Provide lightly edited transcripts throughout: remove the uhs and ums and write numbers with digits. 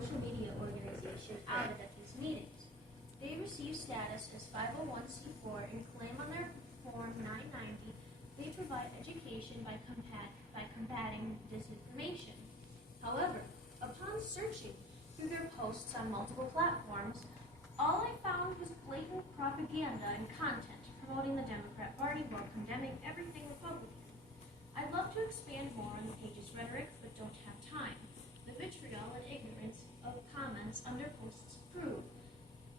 social media organization outed at these meetings. They receive status as 501c4 and claim on their Form 990 they provide education by combating disinformation. However, upon searching through their posts on multiple platforms, all I found was blatant propaganda and content promoting the Democrat Party while condemning everything Republican. I'd love to expand more on the page's rhetoric, but don't have time. The vitriol and ignorance of comments under posts prove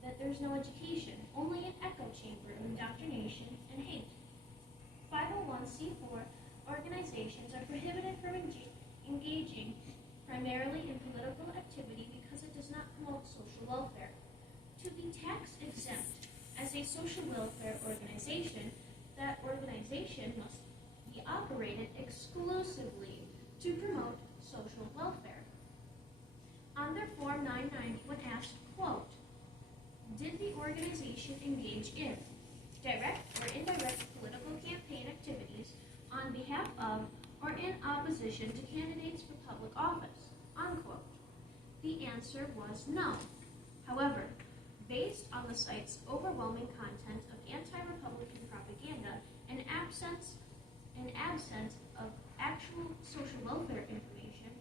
that there's no education, only an echo chamber of indoctrination and hate. 501c4 organizations are prohibited from engaging primarily in political activity because it does not promote social welfare. To be tax exempt as a social welfare organization, that organization must be operated exclusively to promote social welfare. On their Form 990, when asked, quote, did the organization engage in direct or indirect political campaign activities on behalf of or in opposition to candidates for public office, unquote. The answer was no. However, based on the site's overwhelming content of anti-Republican propaganda and absence of actual social welfare information,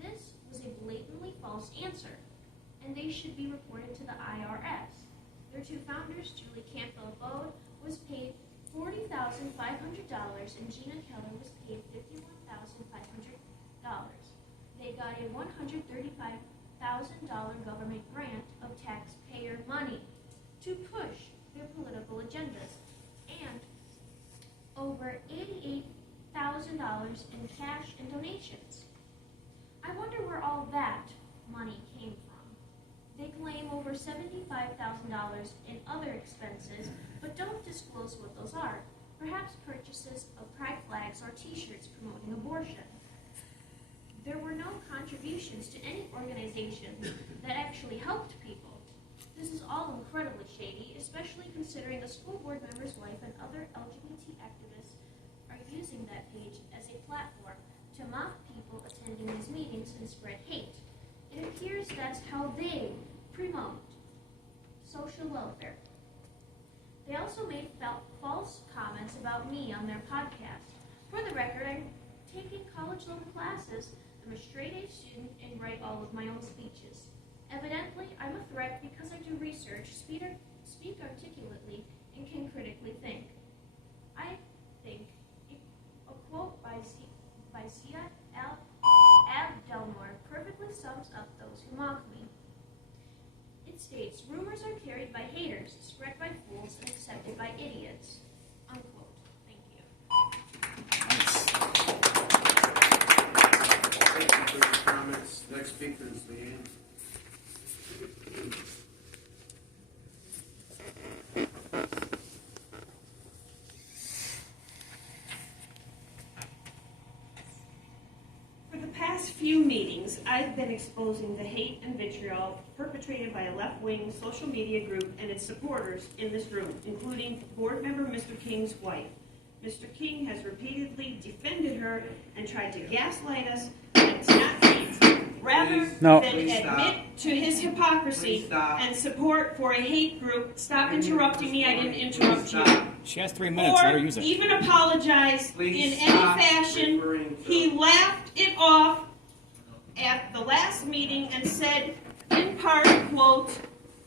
this was a blatantly false answer, and they should be reported to the IRS. Their two founders, Julie Campbell-Bode, was paid $40,500 and Gina Keller was paid $51,500. They got a $135,000 government grant of taxpayer money to push their political agendas and over $88,000 in cash and donations. I wonder where all that money came from. They claim over $75,000 in other expenses, but don't disclose what those are. Perhaps purchases of pride flags or t-shirts promoting abortion. There were no contributions to any organization that actually helped people. This is all incredibly shady, especially considering the school board member's wife and other LGBT activists are using that page as a platform to mock people attending these meetings and spread hate. It appears that's how they promote social welfare. They also made false comments about me on their podcast. For the record, I'm taking college-level classes. I'm a straight-A student and write all of my own speeches. Evidently, I'm a threat because I do research, speak articulately, and can critically think. I think a quote by Sia Abdelmour perfectly sums up those who mock me. It states, rumors are carried by haters, spread by fools, and accepted by idiots. Unquote. Thank you. Thank you for your comments. Next speaker is Leanne. For the past few meetings, I've been exposing the hate and vitriol perpetrated by a left-wing social media group and its supporters in this room, including board member Mr. King's wife. Mr. King has repeatedly defended her and tried to gaslight us, and it's not hate, rather than admit to his hypocrisy and support for a hate group. Stop interrupting me, I didn't interrupt you. She has 3 minutes, let her use it. Or even apologize in any fashion. He laughed it off at the last meeting and said, in part, quote,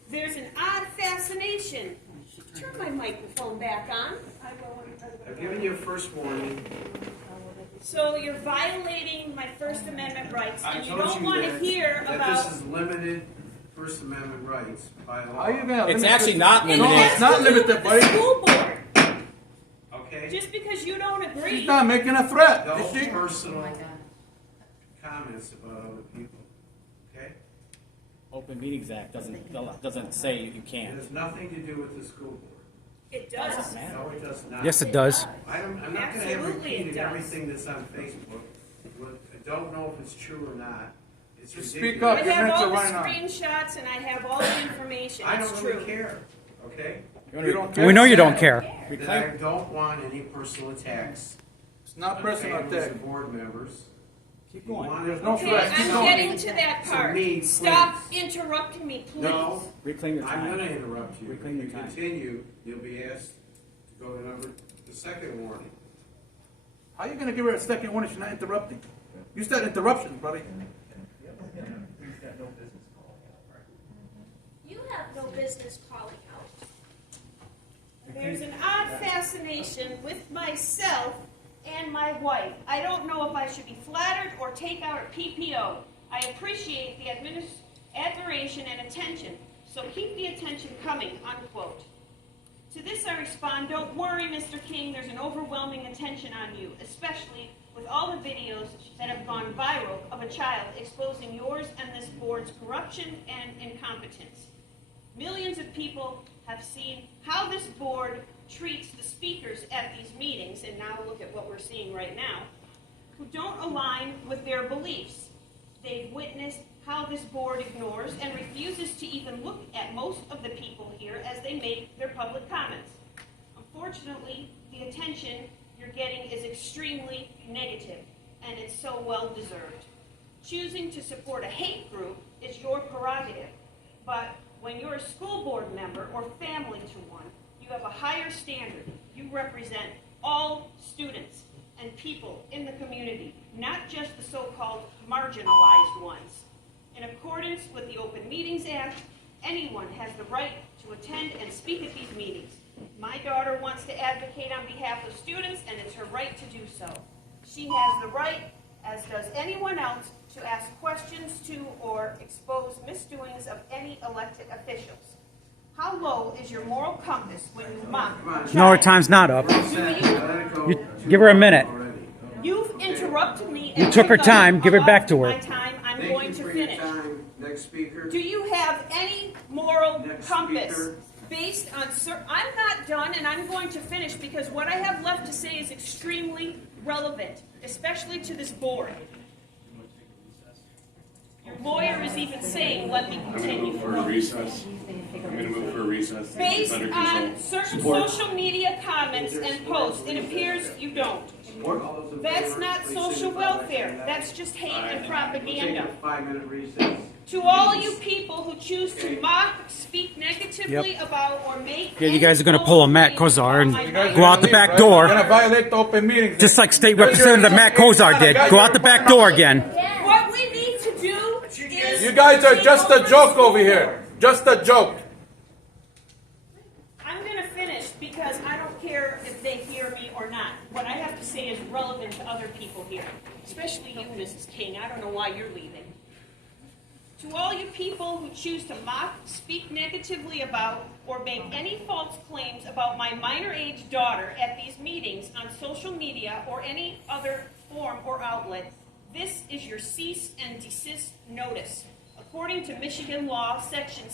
there's an odd fascination. Turn my microphone back on. I've given you a first warning. So you're violating my First Amendment rights, and you don't want to hear that about... this is limited First Amendment rights by law. How are you gonna It's limit actually this? not It limited. has It's not to do limited, with the buddy. school board. Okay? Just because you don't agree. She's not making a threat. No Is she? personal comments about other people. Okay? Open Meetings Act doesn't say you It can't. has nothing to do with the school board. It does. Doesn't matter. No, it does not. Yes, it does. I'm not going to have Absolutely it repeated does. everything that's on Facebook. I don't know if it's true or not. It's Just ridiculous. speak up. I Your have minutes all are the running out. screenshots and I have all the information. I It's don't true. really care. Okay? You don't care? We know you don't care. That I don't want any personal attacks. It's not on personal families attack. and board members. Keep going. Want There's it? no Okay, threat. Keep I'm going. getting to that To part. me, Stop please. interrupting me, please. No, Reclaim your I'm time. gonna interrupt you. Reclaim If your you time. continue, you'll be asked to go to the second warning. How are you gonna give her a second one if she's not interrupting? You said interruptions, buddy. You have no business calling out. There's an odd fascination with myself and my wife. I don't know if I should be flattered or take out a PPO. I appreciate the admiration and attention, so keep the attention coming, unquote. To this I respond, don't worry, Mr. King, there's an overwhelming attention on you, especially with all the videos that have gone viral of a child exposing yours and this board's corruption and incompetence. Millions of people have seen how this board treats the speakers at these meetings, and now look at what we're seeing right now, who don't align with their beliefs. They've witnessed how this board ignores and refuses to even look at most of the people here as they make their public comments. Unfortunately, the attention you're getting is extremely negative, and it's so well deserved. Choosing to support a hate group is your prerogative, but when you're a school board member or family to one, you have a higher standard. You represent all students and people in the community, not just the so-called marginalized ones. In accordance with the Open Meetings Act, anyone has the right to attend and speak at these meetings. My daughter wants to advocate on behalf of students, and it's her right to do so. She has the right, as does anyone else, to ask questions to or expose misdoings of any elected officials. How low is your moral compass when you mock a child? No, her time's not up. Give her a minute. You've interrupted me. You and took her took time. Give her up back to her. My time. I'm Thank going you to for your finish. time. Next speaker. Do you have any moral Next compass speaker. based on? I'm not done, and I'm going to finish because what I have left to say is extremely relevant, especially to this board. Your lawyer is even saying, "Let me continue." For a recess. I'm going to move for a recess. to get this Based under control. on certain Support. social media comments and posts, it appears you don't. All those in That's favor, not please social signify by saying welfare. aye. That's just hate and We'll take propaganda. a 5-minute recess. To all you people who choose to Okay. mock, speak negatively about, or make Yeah, you guys are gonna pull a Matt Kozar and any go out the back door. You're gonna violate the open meetings. Just like State Representative Matt Kozar did. Go out the back door again. What we need to do is... You guys are just a joke over here. Just a joke. I'm going to finish because I don't care if they hear me or not. What I have to say is relevant to other people here, especially you, Mrs. King. I don't know why you're leaving. To all you people who choose to mock, speak negatively about, or make any false claims about my minor-age daughter at these meetings on social media or any other form or outlet, this is your cease and desist notice. According to Michigan law, section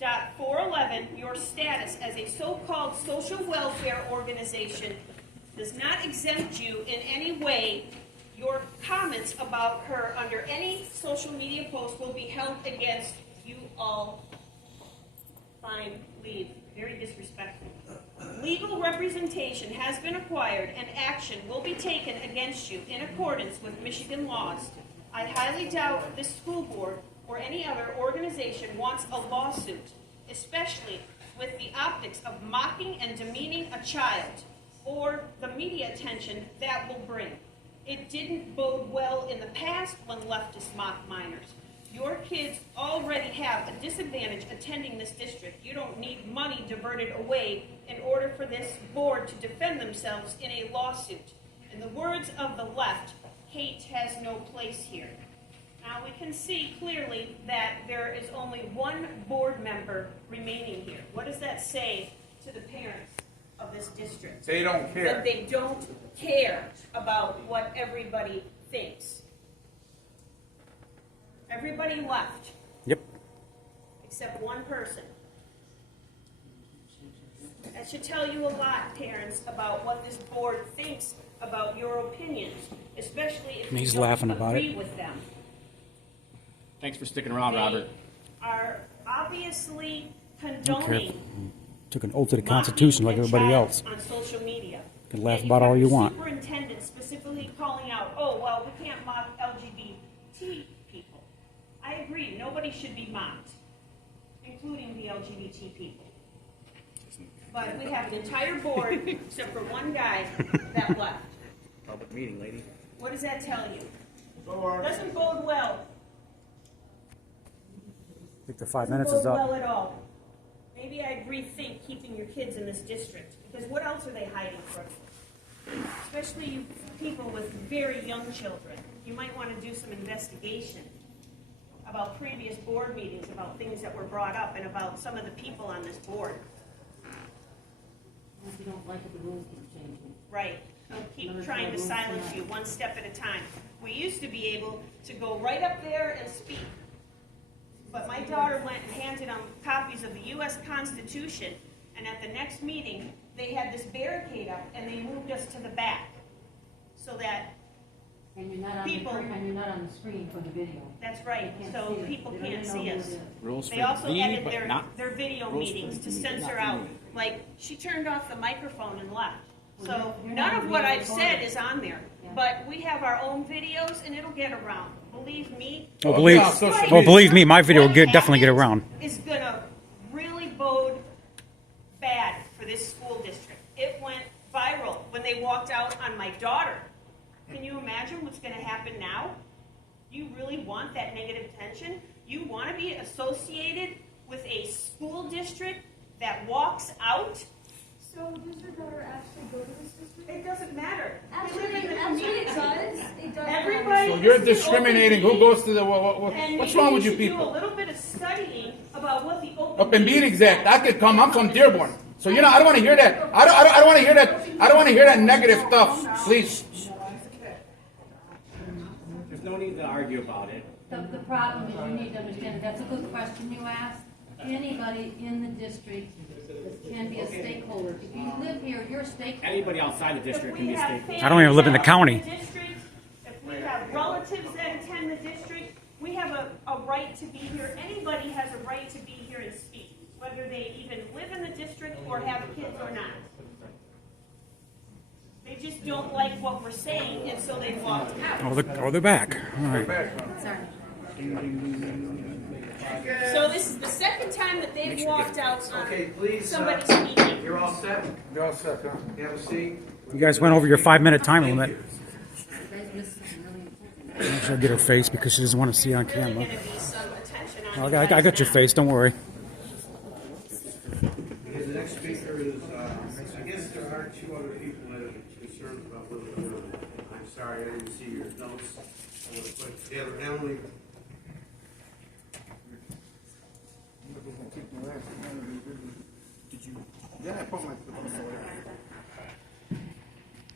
750.411, your status as a so-called social welfare organization does not exempt you in any way. Your comments about her under any social media post will be held against you all. Fine, leave. Very disrespectful. Legal representation has been acquired and action will be taken against you in accordance with Michigan laws. I highly doubt this school board or any other organization wants a lawsuit, especially with the optics of mocking and demeaning a child or the media attention that will bring. It didn't bode well in the past when leftists mocked minors. Your kids already have a disadvantage attending this district. You don't need money diverted away in order for this board to defend themselves in a lawsuit. In the words of the left, hate has no place here. Now we can see clearly that there is only one board member remaining here. What does that say to the parents of this district? They don't That care. they don't care about what everybody thinks. Everybody left, Yep. except one person. That should tell you a lot, parents, about what this board thinks about your opinions, especially if And he's you don't laughing about agree it. with them. Thanks for sticking around, They Robert. are obviously Don't care. condoning Took an oath to the Constitution like mocking a everybody child else. on social media. can laugh And about all you have the want. Superintendent specifically calling out, oh, well, we can't mock LGBT people. I agree, nobody should be mocked, including the LGBT people. But we have an entire board, except for one guy, that left. Public meeting, lady. What does that tell you? Doesn't bode well. I think the 5 minutes Doesn't is bode well up. at all. Maybe I'd rethink keeping your kids in this district, because what else are they hiding from you? Especially you people with very young children. You might want to do some investigation about previous board meetings, about things that were brought up, and about some of the people on this board. If you don't like it, the rules keep changing. Right. They'll keep trying to silence you one step at a time. We used to be able to go right up there and speak. But my daughter went and handed them copies of the U.S. Constitution, and at the next meeting, they had this barricade up, and they moved us to the back, so that, And you're not on People- and you're not on the screen for the video. that's right, They can't so see it. people They don't can't even know see who us. it is. Rules They for also me, edit but not. their video rules for meetings to me, but not censor for out, me. like, she turned off the microphone and left. Well, So you're none not of what being I've said recorded. is on there, Yeah. but we have our own videos and it'll get around. Believe me. Oh, believe, yeah, social oh, media. believe me, my video will What definitely get happens around. Is gonna really bode bad for this school district. It went viral when they walked out on my daughter. Can you imagine what's gonna happen now? You really want that negative tension? You wanna be associated with a school district that walks out? So does your daughter actually go to this district? It doesn't matter. They Actually, live in the actually it community. does. It does. Everybody. So you're this is an discriminating. open Who goes to meeting, the, and what's maybe wrong with you should do a people? little bit of studying about what the open. Open meetings act. I could come. I'm from Dearborn. So you know, I don't want to hear that. I don't want to hear that. I don't want to hear that negative stuff. Please. There's no need to argue about it. The problem is you need to understand, that's a good question you asked. Anybody in the district can be a stakeholder. If you live here, you're a stakeholder. Anybody outside the If district can we be a have stakeholder. I don't even live in the families county. that attend the district, if we have relatives that attend the district, we have a right to be here. Anybody has a right to be here and speak, whether they even live in the district or have kids or not. They just don't like what we're saying, and so they walked out. Oh, they're back. All right. Sorry. So this is the second time that they've walked out Okay, on please, somebody's meeting. you're all set? You're all set, huh? You have a seat? You guys went over your 5-minute time Thank limit. you. You guys missed something really important. She'll get her face because she doesn't want to see on Really camera. gonna be some attention on I you got guys your now. face. Don't worry. Okay, the next speaker is, I guess there are two other people that are concerned about what we're doing. I'm sorry, I didn't see your notes. I would have put together. Emily, Yeah, I put my.